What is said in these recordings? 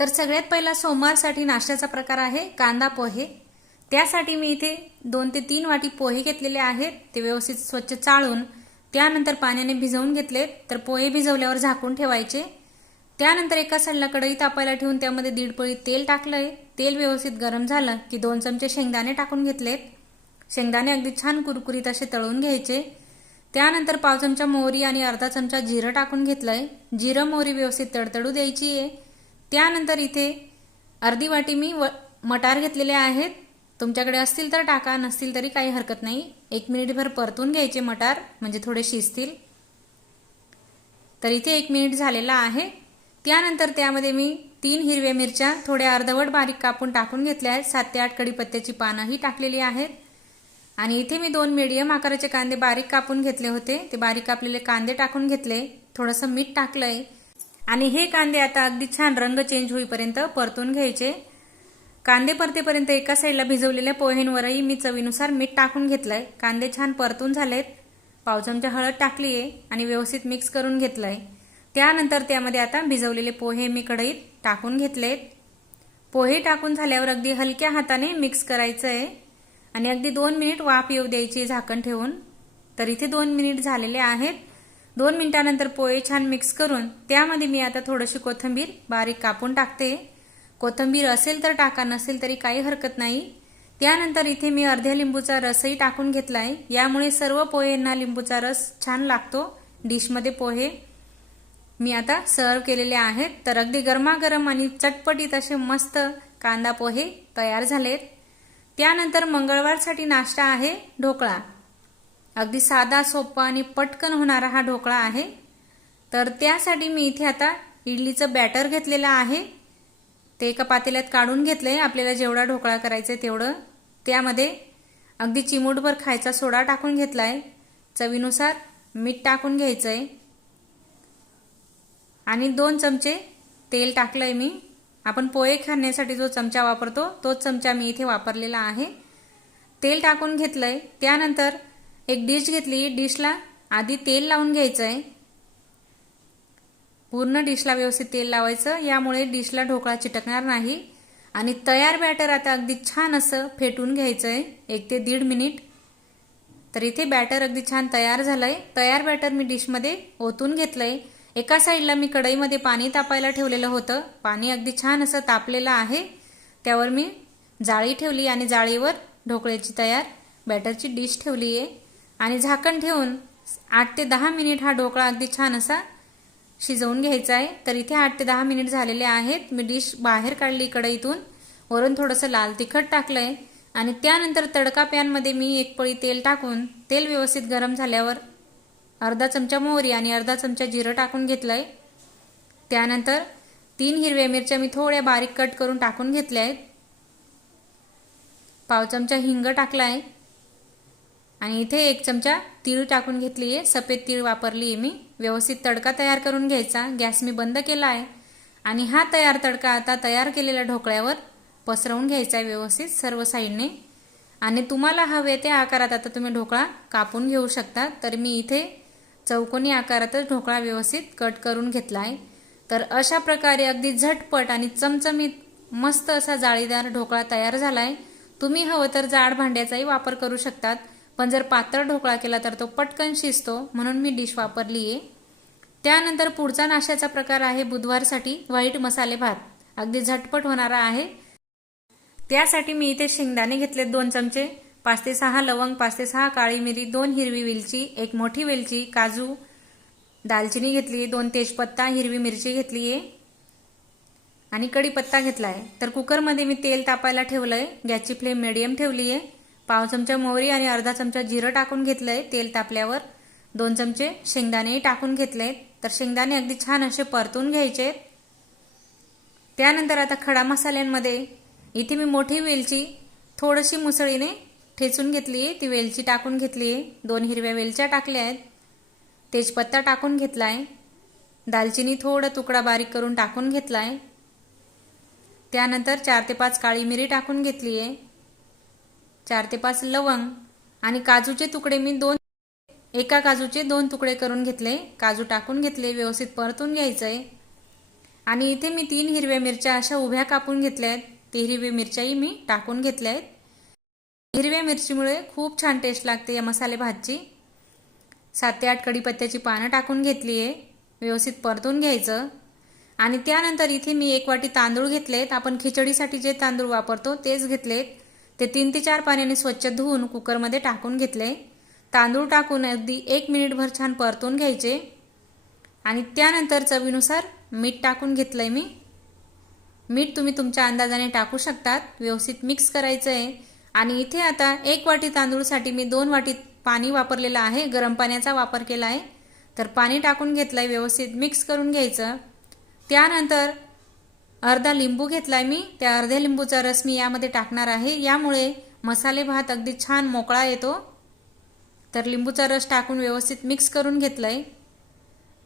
तर सगळ्यात पहिला सोमवारसाठी नाश्त्याचा प्रकार आहे कांदा पोहे. त्यासाठी मी इथे दोन ते तीन वाटी पोहे घेतलेले आहेत. ते व्यवस्थित स्वच्छ चाळून त्यानंतर पाण्याने भिजवून घेतले. तर पोहे भिजवल्यावर झाकून ठेवायचे. त्यानंतर एका साईडला कढई तापायला ठेवून त्यामध्ये दीड पळी तेल टाकलंय. तेल व्यवस्थित गरम झालं की दोन चमचे शेंगदाणे टाकून घेतलेत. शेंगदाणे अगदी छान कुरकुरीत असे तळून घ्यायचे. त्यानंतर पाव चमचा मोहरी आणि अर्धा चमचा जिरं टाकून घेतलंय. जिरं मोहरी व्यवस्थित तडतडू द्यायची आहे. त्यानंतर इथे अर्धी वाटी मी व मटार घेतलेले आहेत. तुमच्याकडे असतील तर टाका नसतील तरी काही हरकत नाही. एक मिनिटभर परतून घ्यायचे मटार म्हणजे थोडे शिजतील. तर इथे एक मिनिट झालेला आहे. त्यानंतर त्यामध्ये मी तीन हिरव्या मिरच्या थोड्या अर्धवट बारीक कापून टाकून घेतल्या आहेत. सात ते आठ कडीपत्त्याची पानंही टाकलेली आहेत. आणि इथे मी दोन मीडियम आकाराचे कांदे बारीक कापून घेतले होते. ते बारीक कापलेले कांदे टाकून घेतले. थोडंसं मीठ टाकलंय. आणि हे कांदे आता अगदी छान रंग चेंज होईपर्यंत परतून घ्यायचे. कांदे परतेपर्यंत एका साईडला भिजवलेल्या पोहेंवरही मी चवीनुसार मीठ टाकून घेतलंय. कांदे छान परतून झालेत. पाव चमचा हळद टाकली आहे आणि व्यवस्थित मिक्स करून घेतलंय. त्यानंतर त्यामध्ये आता भिजवलेले पोहे मी कढईत टाकून घेतलेत. पोहे टाकून झाल्यावर अगदी हलक्या हाताने मिक्स करायचं आहे आणि अगदी दोन मिनिट वाफ येऊ द्यायची झाकण ठेवून. तर इथे दोन मिनिट झालेले आहेत. दोन मिनिटानंतर पोहे छान मिक्स करून त्यामध्ये मी आता थोडीशी कोथिंबीर बारीक कापून टाकते. कोथिंबीर असेल तर टाका नसेल तरी काही हरकत नाही. त्यानंतर इथे मी अर्ध्या लिंबूचा रसही टाकून घेतला आहे यामुळे सर्व पोहेंना लिंबूचा रस छान लागतो डिशमध्ये पोहे. मी आता सर्व केलेले आहेत. तर अगदी गरमागरम आणि चटपटीत असे मस्त कांदा पोहे तयार झालेत. त्यानंतर मंगळवारसाठी नाश्ता आहे ढोकळा. अगदी साधा सोपा आणि पटकन होणारा हा ढोकळा आहे. तर त्यासाठी मी इथे आता इडलीचं बॅटर घेतलेलं आहे. ते एका पातेल्यात काढून घेतलंय. आपल्याला जेवढा ढोकळा करायचा आहे तेवढं त्यामध्ये अगदी चिमूटभर खायचा सोडा टाकून घेतलाय. चवीनुसार मीठ टाकून घ्यायचंय. आणि दोन चमचे तेल टाकलंय मी. आपण पोहे खाण्यासाठी जो चमचा वापरतो तोच चमचा मी इथे वापरलेला आहे. तेल टाकून घेतलंय. त्यानंतर एक डिश घेतली. डिशला आधी तेल लावून घ्यायचं आहे पूर्ण डिशला व्यवस्थित तेल लावायचं. यामुळे डिशला ढोकळा चिटकणार नाही. आणि तयार बॅटर आता अगदी छान असं फेटून घ्यायचं आहे एक ते दीड मिनिट. तर इथे बॅटर अगदी छान तयार झालंय. तयार बॅटर मी डिशमध्ये ओतून घेतलंय. एका साईडला मी कढईमध्ये पाणी तापायला ठेवलेलं होतं. पाणी अगदी छान असं तापलेलं आहे. त्यावर मी जाळी ठेवली आणि जाळीवर ढोकळ्याची तयार बॅटरची डिश ठेवली आहे आणि झाकण ठेवून आठ ते दहा मिनिट हा ढोकळा अगदी छान असा शिजवून घ्यायचा आहे. तर इथे आठ ते दहा मिनिट झालेले आहेत. मी डिश बाहेर काढली कढईतून वरून थोडंसं लाल तिखट टाकलंय. आणि त्यानंतर तडका पॅनमध्ये मी एक पळी तेल टाकून तेल व्यवस्थित गरम झाल्यावर अर्धा चमचा मोहरी आणि अर्धा चमचा जिरं टाकून घेतलंय. त्यानंतर तीन हिरव्या मिरच्या मी थोड्या बारीक कट करून टाकून घेतल्या आहेत पाव चमचा हिंग टाकला आहे आणि इथे एक चमचा तीळ टाकून घेतली आहे सफेद तीळ वापरली आहे मी. व्यवस्थित तडका तयार करून घ्यायचा. गॅस मी बंद केला आहे. आणि हा तयार तडका आता तयार केलेल्या ढोकळ्यावर पसरवून घ्यायचा आहे व्यवस्थित सर्व साईडने. आणि तुम्हाला हवे त्या आकारात आता तुम्ही ढोकळा कापून घेऊ शकता. तर मी इथे चौकोनी आकारातच ढोकळा व्यवस्थित कट करून घेतला आहे. तर अशा प्रकारे अगदी झटपट आणि चमचमीत मस्त असा जाळीदार ढोकळा तयार झाला आहे तुम्ही हवं तर जाड भांड्याचाही वापर करू शकतात. पण जर पातळ ढोकळा केला तर तो पटकन शिजतो म्हणून मी डिश वापरली आहे त्यानंतर पुढचा नाश्त्याचा प्रकार आहे बुधवारसाठी व्हाईट मसाले भात. अगदी झटपट होणारा आहे. त्यासाठी मी इथे शेंगदाणे घेतले दोन चमचे पाच ते सहा लवंग पाच ते सहा काळी मिरी दोन हिरवी वेलची एक मोठी वेलची काजू दालचिनी घेतली दोन तेजपत्ता हिरवी मिरची घेतली आहे आणि कढीपत्ता घेतला आहे तर कुकरमध्ये मी तेल तापायला ठेवलं आहे गॅसची फ्लेम मिडियम ठेवली आहे पाव चमचा मोहरी आणि अर्धा चमचा जिरं टाकून घेतलं आहे तेल तापल्यावर. दोन चमचे शेंगदाणेही टाकून घेतले तर शेंगदाणे अगदी छान असे परतून घ्यायचे. त्यानंतर आता खडा मसाल्यांमध्ये. इथे मी मोठी वेलची थोडीशी मुसळीने ठेचून घेतली आहे. ती वेलची टाकून घेतली आहे. दोन हिरव्या वेलच्या टाकल्या आहेत. तेजपत्ता टाकून घेतला आहे दालचिनी थोडं तुकडा बारीक करून टाकून घेतला आहे त्यानंतर चार ते पाच काळी मिरी टाकून घेतली आहे. चार ते पाच लवंग आणि काजूचे तुकडे मी दोन एका काजूचे दोन तुकडे करून घेतले. काजू टाकून घेतले व्यवस्थित परतून घ्यायचं आहे आणि इथे मी तीन हिरव्या मिरच्या अशा उभ्या कापून घेतल्या आहेत. ती हिरव्या मिरच्याही मी टाकून घेतल्या आहेत. हिरव्या मिरचीमुळे खूप छान टेस्ट लागते या मसाले भातची. सात ते आठ कढीपत्त्याची पानं टाकून घेतली आहे. व्यवस्थित परतून घ्यायचं. आणि त्यानंतर इथे मी एक वाटी तांदूळ घेतलेत. आपण खिचडीसाठी जे तांदूळ वापरतो तेच घेतलेत. ते तीन ते चार पाण्याने स्वच्छ धुवून कुकरमध्ये टाकून घेतले. तांदूळ टाकून अगदी एक मिनिटभर छान परतून घ्यायचे. आणि त्यानंतर चवीनुसार मीठ टाकून घेतलं आहे मी. मीठ तुम्ही तुमच्या अंदाजाने टाकू शकतात. व्यवस्थित मिक्स करायचं आहे आणि इथे आता एक वाटी तांदूळसाठी मी दोन वाटी पाणी वापरलेलं आहे. गरम पाण्याचा वापर केला आहे तर पाणी टाकून घेतलं आहे व्यवस्थित मिक्स करून घ्यायचं. त्यानंतर अर्धा लिंबू घेतला आहे मी. त्या अर्ध्या लिंबूचा रस मी यामध्ये टाकणार आहे. यामुळे मसाले भात अगदी छान मोकळा येतो. तर लिंबूचा रस टाकून व्यवस्थित मिक्स करून घेतलं आहे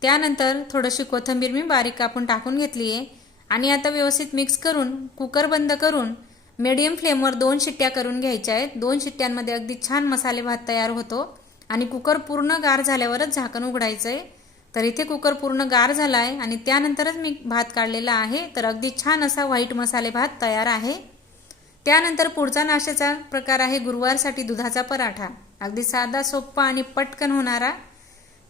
त्यानंतर थोडीशी कोथिंबीर मी बारीक कापून टाकून घेतली आहे. आणि आता व्यवस्थित मिक्स करून कुकर बंद करून मीडियम फ्लेमवर दोन शिट्ट्या करून घ्यायच्या आहेत. दोन शिट्ट्यांमध्ये अगदी छान मसाले भात तयार होतो. आणि कुकर पूर्ण गार झाल्यावरच झाकण उघडायचं आहे तर इथे कुकर पूर्ण गार झाला आहे आणि त्यानंतरच मी भात काढलेला आहे. तर अगदी छान असा व्हाईट मसाले भात तयार आहे. त्यानंतर पुढचा नाश्त्याचा प्रकार आहे गुरुवारसाठी दुधाचा पराठा. अगदी साधा सोप्पा आणि पटकन होणारा.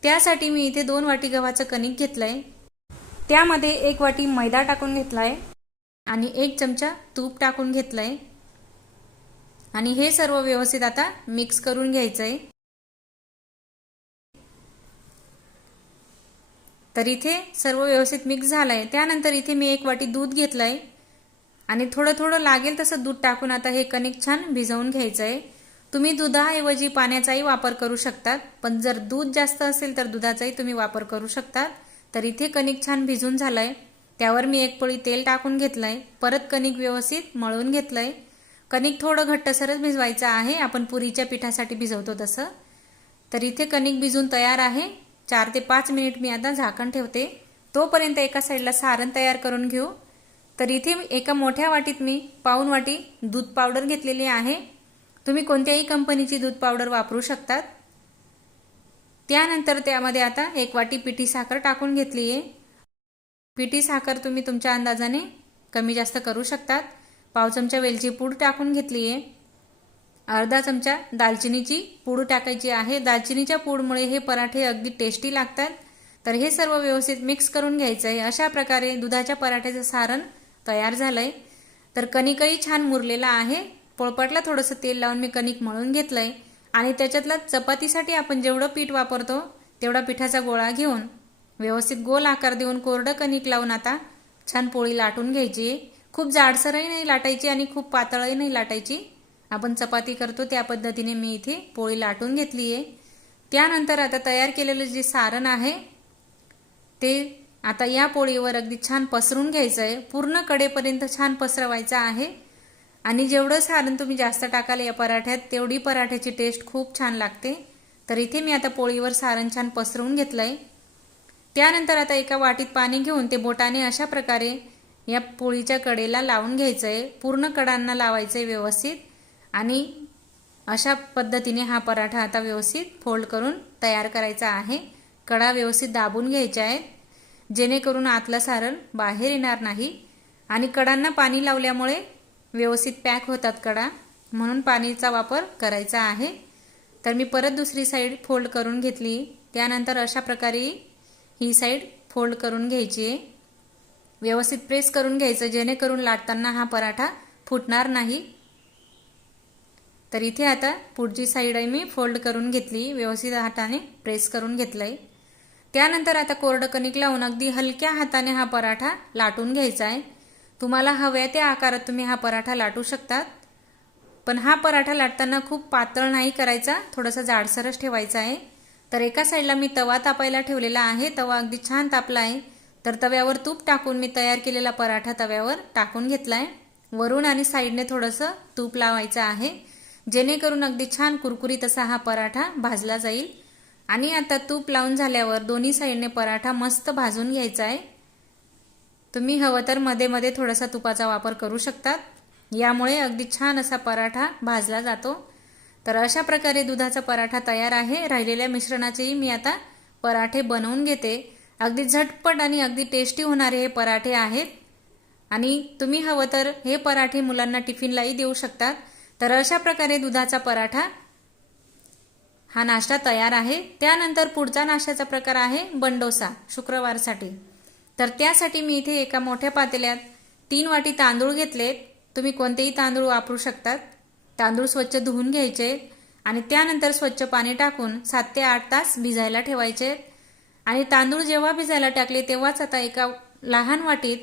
त्यासाठी मी इथे दोन वाटी गव्हाचं कणिक घेतलंय. त्यामध्ये एक वाटी मैदा टाकून घेतलाय आणि एक चमचा तूप टाकून घेतलंय. आणि हे सर्व व्यवस्थित आता मिक्स करून घ्यायचंय. तर इथे सर्व व्यवस्थित मिक्स झालंय. त्यानंतर इथे मी एक वाटी दूध घेतलंय. आणि थोडं थोडं लागेल तसं दूध टाकून आता हे कणिक छान भिजवून घ्यायचंय. तुम्ही दुधाऐवजी पाण्याचाही वापर करू शकतात. पण जर दूध जास्त असेल तर दुधाचाही तुम्ही वापर करू शकतात. तर इथे कणिक छान भिजून झालंय. त्यावर मी एक पोळी तेल टाकून घेतलंय. परत कणिक व्यवस्थित मळून घेतलंय. कणिक थोडं घट्टसरच भिजवायचं आहे. आपण पुरीच्या पिठासाठी भिजवतो तसं. तर इथे कणिक भिजून तयार आहे. चार ते पाच मिनिट मी आता झाकण ठेवते. तोपर्यंत एका साईडला सारण तयार करून घेऊ. तर इथे एका मोठ्या वाटीत मी पाऊन वाटी दूध पावडर घेतलेली आहे. तुम्ही कोणत्याही कंपनीची दूध पावडर वापरू शकतात. त्यानंतर त्यामध्ये आता एक वाटी पिठी साखर टाकून घेतली आहे. पिठी साखर तुम्ही तुमच्या अंदाजाने कमी जास्त करू शकतात. पाव चमचा वेलची पूड टाकून घेतली आहे. अर्धा चमचा दालचिनीची पूड टाकायची आहे. दालचिनीच्या पूडमुळे हे पराठे अगदी टेस्टी लागतात. तर हे सर्व व्यवस्थित मिक्स करून घ्यायचं आहे अशा प्रकारे दुधाच्या पराठ्याचं सारण तयार झालंय. तर कणिकही छान मुरलेला आहे. पोळपाटला थोडंसं तेल लावून मी कणिक मळून घेतलंय. आणि त्याच्यातला चपातीसाठी आपण जेवढं पीठ वापरतो तेवढा पिठाचा गोळा घेऊन व्यवस्थित गोल आकार देऊन कोरडं कणिक लावून आता छान पोळी लाटून घ्यायची. खूप जाडसरही नाही लाटायची आणि खूप पातळही नाही लाटायची. आपण चपाती करतो त्या पद्धतीने मी इथे पोळी लाटून घेतली आहे. त्यानंतर आता तयार केलेलं जे सारण आहे ते आता या पोळीवर अगदी छान पसरून घ्यायचं आहे. पूर्ण कडेपर्यंत छान पसरवायचं आहे. आणि जेवढं सारण तुम्ही जास्त टाकाल या पराठ्यात तेवढी पराठ्याची टेस्ट खूप छान लागते. तर इथे मी आता पोळीवर सारण छान पसरवून घेतलंय. त्यानंतर आता एका वाटीत पाणी घेऊन ते बोटाने अशा प्रकारे या पोळीच्या कडेला लावून घ्यायचं आहे पूर्ण कडांना लावायचं आहे व्यवस्थित. आणि अशा पद्धतीने हा पराठा आता व्यवस्थित फोल्ड करून तयार करायचा आहे. कडा व्यवस्थित दाबून घ्यायच्या आहेत. जेणेकरून आतलं सारण बाहेर येणार नाही. आणि कडांना पाणी लावल्यामुळे व्यवस्थित पॅक होतात कडा. म्हणून पाणीचा वापर करायचा आहे. तर मी परत दुसरी साईड फोल्ड करून घेतली. त्यानंतर अशा प्रकारे ही साईड फोल्ड करून घ्यायची आहे. व्यवस्थित प्रेस करून घ्यायचं जेणेकरून लाटताना हा पराठा फुटणार नाही. तर इथे आता पुढची साईड आहे मी फोल्ड करून घेतली व्यवस्थित हाताने प्रेस करून घेतलंय. त्यानंतर आता कोरडं कणिक लावून अगदी हलक्या हाताने हा पराठा लाटून घ्यायचा आहे. तुम्हाला हव्या त्या आकारात तुम्ही हा पराठा लाटू शकतात. पण हा पराठा लाटताना खूप पातळ नाही करायचा थोडासा जाडसरच ठेवायचा आहे. तर एका साईडला मी तवा तापायला ठेवलेला आहे तवा अगदी छान तापला आहे. तर तव्यावर तूप टाकून मी तयार केलेला पराठा तव्यावर टाकून घेतला आहे वरून आणि साईडने थोडंसं तूप लावायचं आहे. जेणेकरून अगदी छान कुरकुरीत असा हा पराठा भाजला जाईल. आणि आता तूप लावून झाल्यावर दोन्ही साईडने पराठा मस्त भाजून घ्यायचा आहे. तुम्ही हवं तर मध्ये मध्ये थोडासा तुपाचा वापर करू शकतात. यामुळे अगदी छान असा पराठा भाजला जातो. तर अशा प्रकारे दुधाचा पराठा तयार आहे. राहिलेल्या मिश्रणाचेही मी आता पराठे बनवून घेते. अगदी झटपट आणि अगदी टेस्टी होणारे हे पराठे आहेत. आणि तुम्ही हवं तर हे पराठे मुलांना टिफिनलाही देऊ शकतात. तर अशा प्रकारे दुधाचा पराठा हा नाश्ता तयार आहे. त्यानंतर पुढचा नाश्त्याचा प्रकार आहे बंडोसा शुक्रवारसाठी. तर त्यासाठी मी इथे एका मोठ्या पातेल्यात तीन वाटी तांदूळ घेतलेत. तुम्ही कोणतेही तांदूळ वापरू शकतात. तांदूळ स्वच्छ धुवून घ्यायचे आणि त्यानंतर स्वच्छ पाणी टाकून सात ते आठ तास भिजायला ठेवायचे. आणि तांदूळ जेव्हा भिजायला टाकले तेव्हाच आता एका लहान वाटीत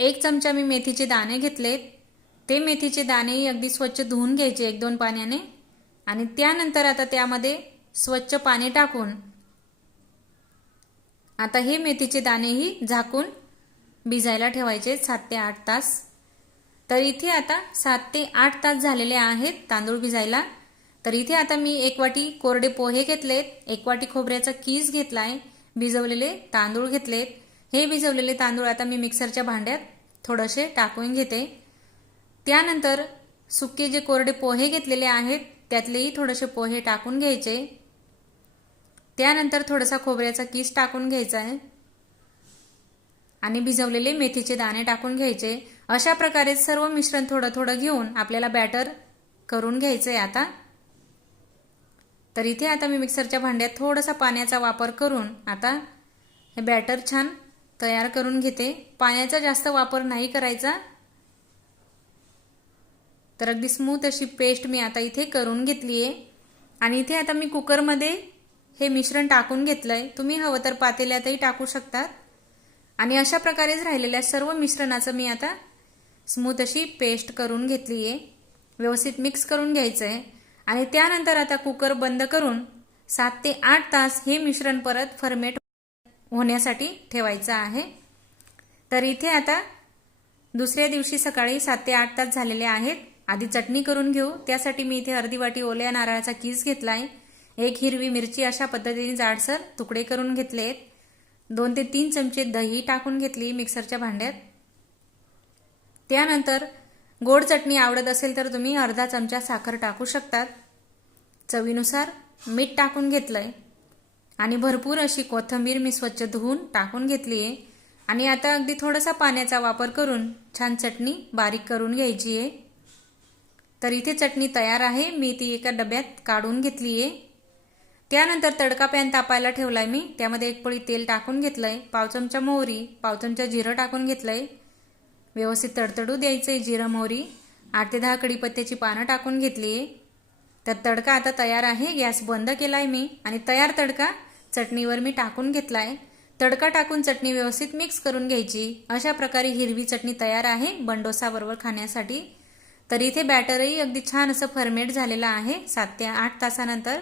एक चमचा मी मेथीचे दाणे घेतलेत. ते मेथीचे दाणेही अगदी स्वच्छ धुवून घ्यायचे एक दोन पाण्याने. आणि त्यानंतर आता त्यामध्ये स्वच्छ पाणी टाकून आता हे मेथीचे दाणेही झाकून भिजायला ठेवायचे सात ते आठ तास. तर इथे आता सात ते आठ तास झालेले आहेत तांदूळ भिजायला. तर इथे आता मी एक वाटी कोरडे पोहे घेतलेत एक वाटी खोबऱ्याचा कीस घेतलाय भिजवलेले तांदूळ घेतलेत. हे भिजवलेले तांदूळ आता मी मिक्सरच्या भांड्यात थोडेसे टाकून घेते. त्यानंतर सुके जे कोरडे पोहे घेतलेले आहेत त्यातलेही थोडेसे पोहे टाकून घ्यायचे. त्यानंतर थोडासा खोबऱ्याचा किस टाकून घ्यायचा आहे. आणि भिजवलेले मेथीचे दाणे टाकून घ्यायचे. अशा प्रकारे सर्व मिश्रण थोडं थोडं घेऊन आपल्याला बॅटर करून घ्यायचं आहे आता. तर इथे आता मी मिक्सरच्या भांड्यात थोडासा पाण्याचा वापर करून आता हे बॅटर छान तयार करून घेते. पाण्याचा जास्त वापर नाही करायचा. तर अगदी स्मूथ अशी पेस्ट मी आता इथे करून घेतली आहे. आणि इथे आता मी कुकरमध्ये हे मिश्रण टाकून घेतलं आहे तुम्ही हवं तर पातेल्यातही टाकू शकतात. आणि अशा प्रकारेच राहिलेल्या सर्व मिश्रणाचं मी आता स्मूथ अशी पेस्ट करून घेतली आहे. व्यवस्थित मिक्स करून घ्यायचं आहे आणि त्यानंतर आता कुकर बंद करून सात ते आठ तास हे मिश्रण परत फर्मेट होण्यासाठी ठेवायचं आहे. तर इथे आता दुसऱ्या दिवशी सकाळी सात ते आठ तास झालेले आहेत. आधी चटणी करून घेऊ. त्यासाठी मी इथे अर्धी वाटी ओल्या नारळाचा कीस आहे एक हिरवी मिरची अशा पद्धतीने जाडसर तुकडे करून घेतलेत. दोन ते तीन चमचे दही टाकून घेतली मिक्सरच्या भांड्यात. त्यानंतर गोड चटणी आवडत असेल तर तुम्ही अर्धा चमचा साखर टाकू शकतात. चवीनुसार मीठ टाकून घेतलंय. आणि भरपूर अशी कोथिंबीर मी स्वच्छ धुवून टाकून घेतली आहे. आणि आता अगदी थोडासा पाण्याचा वापर करून छान चटणी बारीक करून घ्यायची आहे. तर इथे चटणी तयार आहे. मी ती एका डब्यात काढून घेतली आहे त्यानंतर तडका पॅन तापायला आहे मी. त्यामध्ये एक पळी तेल टाकून घेतलंय. पाव चमचा मोहरी पाव चमचा जिरं टाकून घेतलंय. व्यवस्थित तडतडू द्यायचंय जिरं मोहरी. आठ ते दहा कडीपत्त्याची पानं टाकून घेतली आहे तर तडका आता तयार आहे. गॅस बंद केलाय मी आणि तयार तडका चटणीवर मी टाकून घेतलाय. तडका टाकून चटणी व्यवस्थित मिक्स करून घ्यायची. अशा प्रकारे हिरवी चटणी तयार आहे बंडोसा बरोबर खाण्यासाठी. तर इथे बॅटरही अगदी छान असं फर्मेट झालेलं आहे सात ते आठ तासानंतर.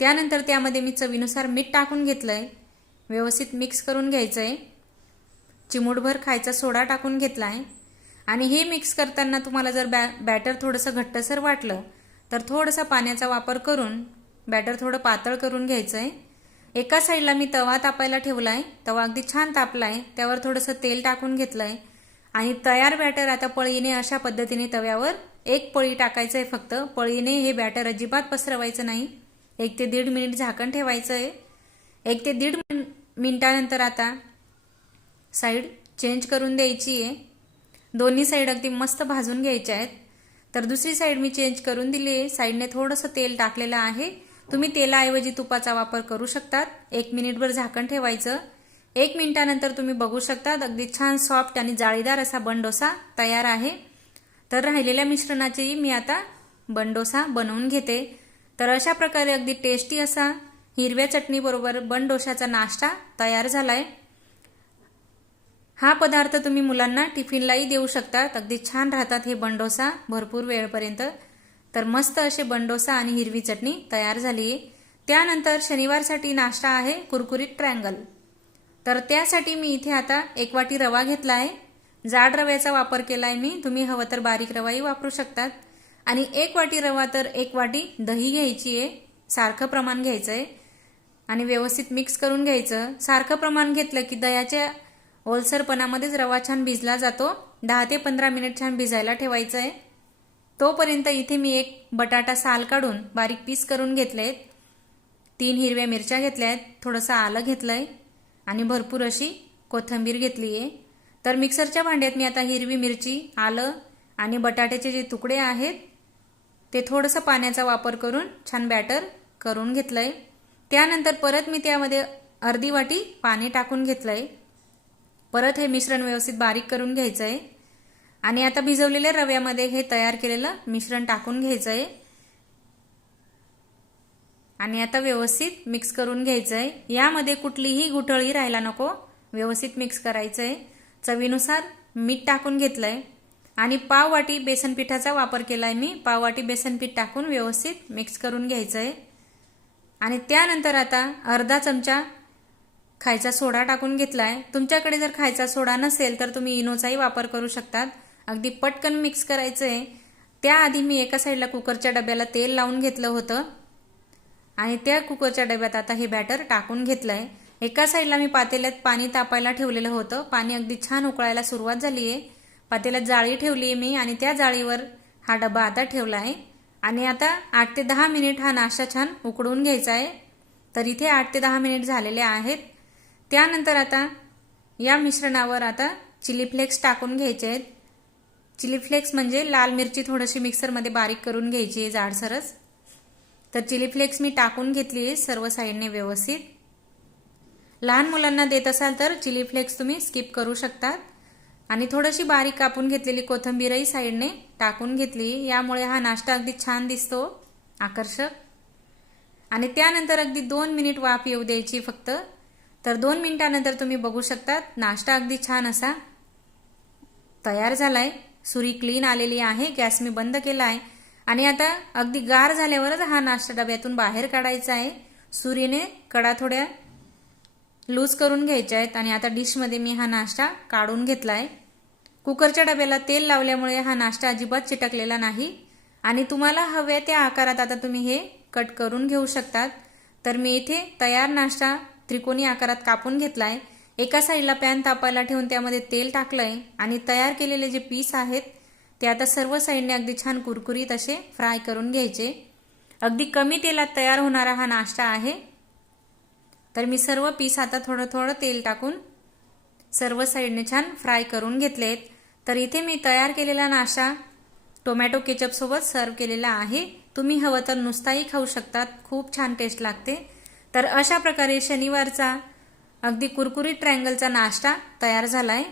त्यानंतर त्यामध्ये मी चवीनुसार मीठ टाकून घेतलंय. व्यवस्थित मिक्स करून घ्यायचं आहे चिमूटभर खायचा सोडा टाकून घेतला आहे आणि हे मिक्स करताना तुम्हाला जर बॅ बॅटर थोडंसं घट्टसर वाटलं तर थोडासा पाण्याचा वापर करून बॅटर थोडं पातळ करून घ्यायचं आहे एका साईडला मी तवा तापायला ठेवला आहे तवा अगदी छान तापला आहे त्यावर थोडंसं तेल टाकून घेतलं आहे आणि तयार बॅटर आता पळीने अशा पद्धतीने तव्यावर एक पळी टाकायचं आहे फक्त. पळीने हे बॅटर अजिबात पसरवायचं नाही. एक ते दीड मिनिट झाकण ठेवायचं आहे एक ते दीड मिनिटानंतर आता साईड चेंज करून द्यायची आहे दोन्ही साईड अगदी मस्त भाजून घ्यायच्या आहेत. तर दुसरी साईड मी चेंज करून दिली आहे. साईडने थोडंसं तेल टाकलेलं आहे. तुम्ही तेलाऐवजी तुपाचा वापर करू शकतात. एक मिनिटभर झाकण ठेवायचं. एक मिनिटानंतर तुम्ही बघू शकता अगदी छान सॉफ्ट आणि जाळीदार असा बंडोसा तयार आहे. तर राहिलेल्या मिश्रणाचेही मी आता बंडोसा बनवून घेते. तर अशा प्रकारे अगदी टेस्टी असा हिरव्या चटणीबरोबर बंडोशाचा नाश्ता तयार झालाय. हा पदार्थ तुम्ही मुलांना टिफिनलाही देऊ शकतात. अगदी छान राहतात हे बंडोसा भरपूर वेळपर्यंत. तर मस्त असे बंडोसा आणि हिरवी चटणी तयार झाली आहे त्यानंतर शनिवारसाठी नाश्ता आहे कुरकुरीत ट्रँगल तर त्यासाठी मी इथे आता एक वाटी रवा घेतला आहे. जाड रव्याचा वापर केला आहे मी. तुम्ही हवं तर बारीक रवाही वापरू शकतात. आणि एक वाटी रवा तर एक वाटी दही घ्यायची आहे. सारखं प्रमाण घ्यायचं आहे आणि व्यवस्थित मिक्स करून घ्यायचं. सारखं प्रमाण घेतलं की दह्याच्या ओलसरपणामध्येच रवा छान भिजला जातो. दहा ते पंधरा मिनिट छान भिजायला ठेवायचं आहे तोपर्यंत इथे मी एक बटाटा साल काढून बारीक पीस करून घेतले आहेत तीन हिरव्या मिरच्या घेतल्या आहेत थोडंसं आलं घेतलं आहे आणि भरपूर अशी कोथिंबीर घेतली आहे. तर मिक्सरच्या भांड्यात मी आता हिरवी मिरची आलं आणि बटाट्याचे जे तुकडे आहेत ते थोडंसं पाण्याचा वापर करून छान बॅटर करून घेतलं आहे त्यानंतर परत मी त्यामध्ये अर्धी वाटी पाणी टाकून घेतलं आहे परत हे मिश्रण व्यवस्थित बारीक करून घ्यायचं आहे आणि आता भिजवलेल्या रव्यामध्ये हे तयार केलेलं मिश्रण टाकून घ्यायचं आहे आणि आता व्यवस्थित मिक्स करून घ्यायचं आहे यामध्ये कुठलीही गुठळी राहायला नको. व्यवस्थित मिक्स करायचं आहे चवीनुसार मीठ टाकून घेतलं आहे आणि पाववाटी बेसन पिठाचा वापर केला आहे मी. पाववाटी बेसनपीठ बेसन पीठ टाकून व्यवस्थित मिक्स करून घ्यायचं आहे आणि त्यानंतर आता अर्धा चमचा खायचा सोडा टाकून घेतला आहे तुमच्याकडे जर खायचा सोडा नसेल तर तुम्ही इनोचाही वापर करू शकतात. अगदी पटकन मिक्स करायचं आहे त्याआधी मी एका साईडला कुकरच्या डब्याला तेल लावून घेतलं होतं. आणि त्या कुकरच्या डब्यात आता हे बॅटर टाकून घेतलं आहे एका साईडला मी पातेल्यात पाणी तापायला ठेवलेलं होतं. पाणी अगदी छान उकळायला सुरुवात झाली आहे पातेल्यात जाळी ठेवली आहे मी आणि त्या जाळीवर हा डबा आता ठेवला आहे आणि आता आठ ते दहा मिनिट हा नाश्ता छान उकडून घ्यायचा आहे तर इथे आठ ते दहा मिनिट झालेले आहेत. त्यानंतर आता या मिश्रणावर आता चिली फ्लेक्स टाकून घ्यायचे आहेत. चिली फ्लेक्स म्हणजे लाल मिरची थोडीशी मिक्सरमध्ये बारीक करून घ्यायची आहे जाडसरच. तर चिली फ्लेक्स मी टाकून घेतली आहे सर्व साईडने व्यवस्थित. लहान मुलांना देत असाल तर चिली फ्लेक्स तुम्ही स्किप करू शकतात. आणि थोडीशी बारीक कापून घेतलेली कोथिंबीरही साईडने टाकून घेतली. यामुळे हा नाश्ता अगदी छान दिसतो. आकर्षक. आणि त्यानंतर अगदी दोन मिनिट वाफ येऊ द्यायची फक्त. तर दोन मिनिटानंतर तुम्ही बघू शकतात नाश्ता अगदी छान असा तयार झालाय. सुरी क्लीन आलेली आहे गॅस मी बंद केला आहे आणि आता अगदी गार झाल्यावरच हा नाश्ता डब्यातून बाहेर काढायचा आहे. सुरीने कडा थोड्या लूज करून घ्यायच्या आहेत आणि आता डिशमध्ये मी हा नाश्ता काढून घेतला आहे कुकरच्या डब्याला तेल लावल्यामुळे हा नाश्ता अजिबात चिटकलेला नाही. आणि तुम्हाला हव्या त्या आकारात आता तुम्ही हे कट करून घेऊ शकतात. तर मी इथे तयार नाश्ता त्रिकोणी आकारात कापून घेतला आहे एका साईडला पॅन तापायला ठेवून त्यामध्ये तेल टाकलं आहे आणि तयार केलेले जे पीस आहेत ते आता सर्व साईडने अगदी छान कुरकुरीत असे फ्राय करून घ्यायचे. अगदी कमी तेलात तयार होणारा हा नाश्ता आहे. तर मी सर्व पीस आता थोडं थोडं तेल टाकून सर्व साईडने छान फ्राय करून घेतलेत. तर इथे मी तयार केलेला नाश्ता टोमॅटो केचपसोबत सर्व केलेला आहे. तुम्ही हवं तर नुसताही खाऊ शकतात. खूप छान टेस्ट लागते. तर अशा प्रकारे शनिवारचा अगदी कुरकुरीत ट्रँगलचा नाश्ता तयार झाला आहे